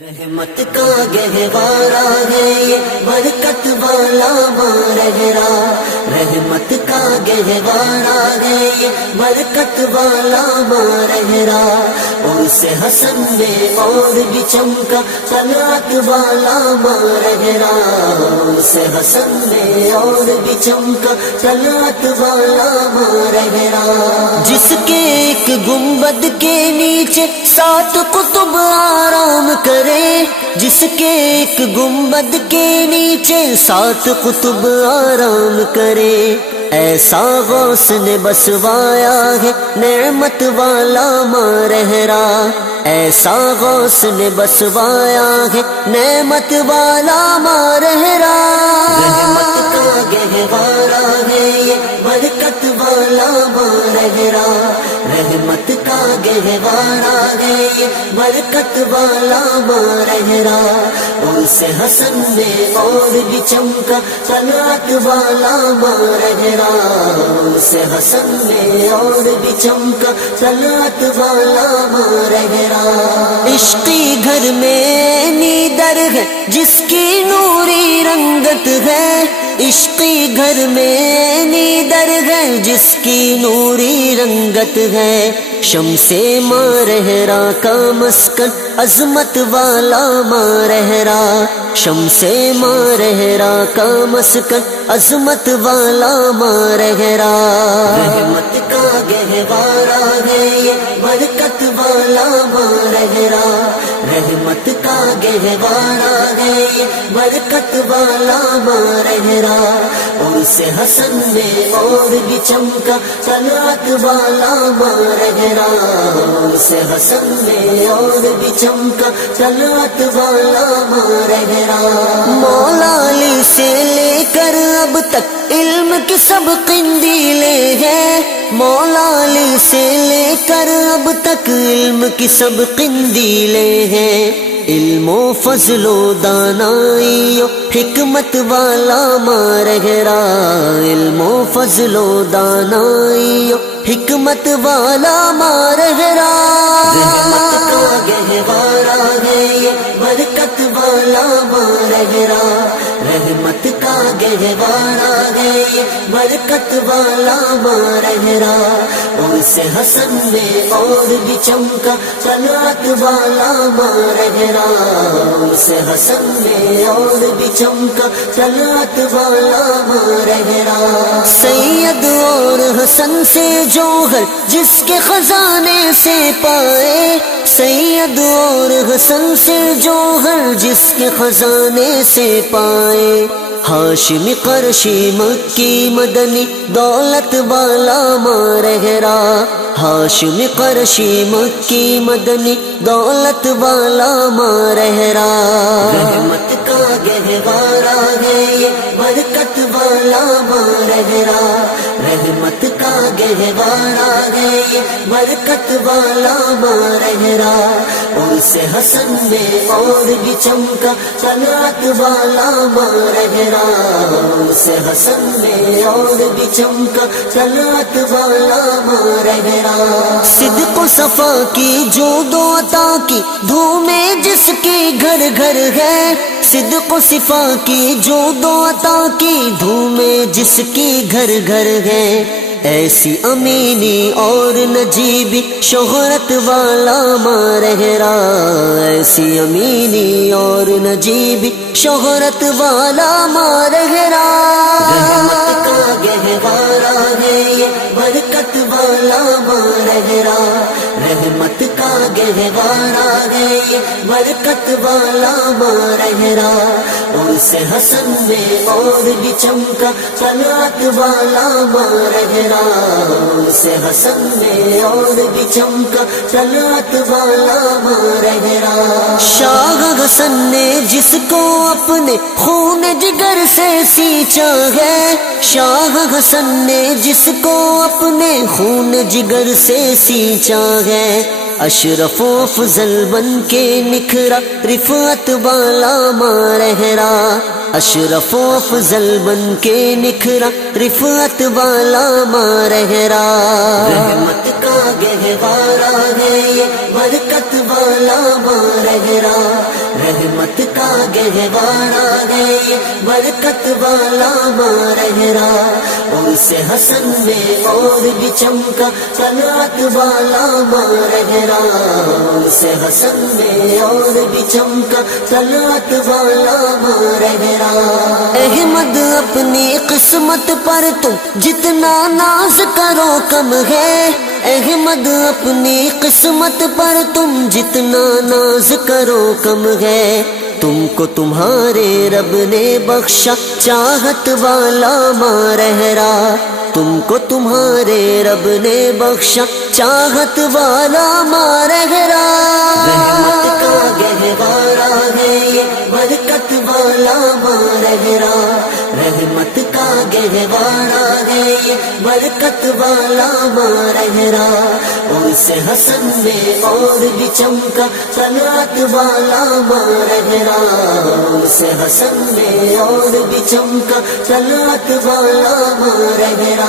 رحمت کا گہوارہ ہے یہ برکت والا مارہرا، رحمت کا گہوارہ ہے یہ برکت والا مارہرا، اور سے حسن میں اور بھی چمکا طلعت والا مارہرا، اور سے حسن میں اور بھی چمکا طلعت والا مارہرا، جس کے ایک گنبد کے نیچے 7 قطب آرام کرے، جس کے ایک گنبد کے نیچے 7 قطب آرام کرے، ایسا غوث نے بسوایا ہے نعمت والا مارہرا، ایسا غوث نے بسوایا ہے نعمت والا مارہرا، رحمت کا گہوارہ ہے یہ برکت والا مارہرا، رحمت کا گہوارہ ہے یہ برکت والا مارہرا، اور سے حسن میں اور بھی چمکا طلعت والا مارہرا، اور سے حسن میں اور بھی چمکا طلعت والا مارہرا، عشقی گھر میں نیدر ہے جس کی نوری رنگت ہے، عشقی گھر میں نیدر ہے جس کی نوری رنگت ہے، شمس مارہرا کا مسکن عظمت والا مارہرا، شمس مارہرا کا مسکن عظمت والا مارہرا، رحمت کا گہوارہ ہے یہ برکت والا مارہرا، رحمت کا گہوارہ ہے یہ برکت والا مارہرا، اور سے حسن میں اور بھی چمکا طلعت والا مارہرا، اور سے حسن میں اور بھی چمکا طلعت والا مارہرا، مولا علی سے لے کر اب تک علم کی سب قندیلیں ہیں، مولا علی سے لے کر اب تک علم کی سب قندیلیں ہیں، علم و فضل و دانائی و حکمت والا مارہرا، علم و فضل و دانائی و حکمت والا مارہرا، رحمت کا گہوارہ ہے یہ برکت والا مارہرا، رحمت کا گہوارہ ہے یہ برکت والا مارہرا، اور سے حسن میں اور بھی چمکا طلعت والا مارہرا، اور سے حسن میں اور بھی چمکا طلعت والا مارہرا، سید اور حسن سے جوہر جس کے خزانے سے پائے، سید اور حسن سے جوہر جس کے خزانے سے پائے، ہاشمی قرشی مکی مدنی دولت والا مارہرا، ہاشمی قرشی مکی مدنی دولت والا مارہرا، رحمت کا گہوارہ ہے یہ برکت والا مارہرا، رحمت کا گہوارہ ہے یہ برکت والا مارہرا، اور سے حسن میں اور بھی چمکا طلعت والا مارہرا، اور سے حسن میں اور بھی چمکا طلعت والا مارہرا، صدق و صفا کی جود و عطا کی دھومیں جس کی گھر گھر ہے، صدق و صفا کی جود و عطا کی دھومیں جس کی گھر گھر ہے، ایسی امینی اور نجیبی شہرت والا مارہرا، ایسی امینی اور نجیبی شہرت والا مارہرا، رحمت کا گہوارہ ہے یہ برکت والا مارہرا، رحمت کا گہوارہ ہے یہ برکت والا مارہرا، اور سے حسن میں اور بھی چمکا طلعت والا مارہرا، اور سے حسن میں اور بھی چمکا طلعت والا مارہرا، شاہ حسن نے جس کو اپنے خون جگر سے سینچا ہے، شاہ حسن نے جس کو اپنے خون جگر سے سینچا ہے، اشرف و افضل بن کے نکھرا رفعت والا مارہرا، اشرف و افضل بن کے نکھرا رفعت والا مارہرا، رحمت کا گہوارہ ہے یہ برکت والا مارہرا، گہوارہ ہے یہ برکت والا ماہرہ، اور سے حسن میں اور بھی چمکا طلعت والا ماہرہ، اور سے حسن میں اور بھی چمکا طلعت والا ماہرہ۔ احمد اپنی قسمت پر تم جتنا ناز کرو کم ہے، احمد اپنی قسمت پر تم جتنا ناز کرو کم ہے، تم کو تمہارے رب نے بخشا چاہت والا ماہرہ، تم کو تمہارے رب نے بخشا چاہت والا ماہرہ۔ رحمت کا گہوارہ ہے یہ برکت والا ماہرہ، رحمت کا گہوارہ ہے یہ برکت والا ماہرہ، اور سے حسن میں اور بھی چمکا طلعت والا ماہرہ، اور سے حسن میں اور بھی چمکا طلعت والا ماہرہ۔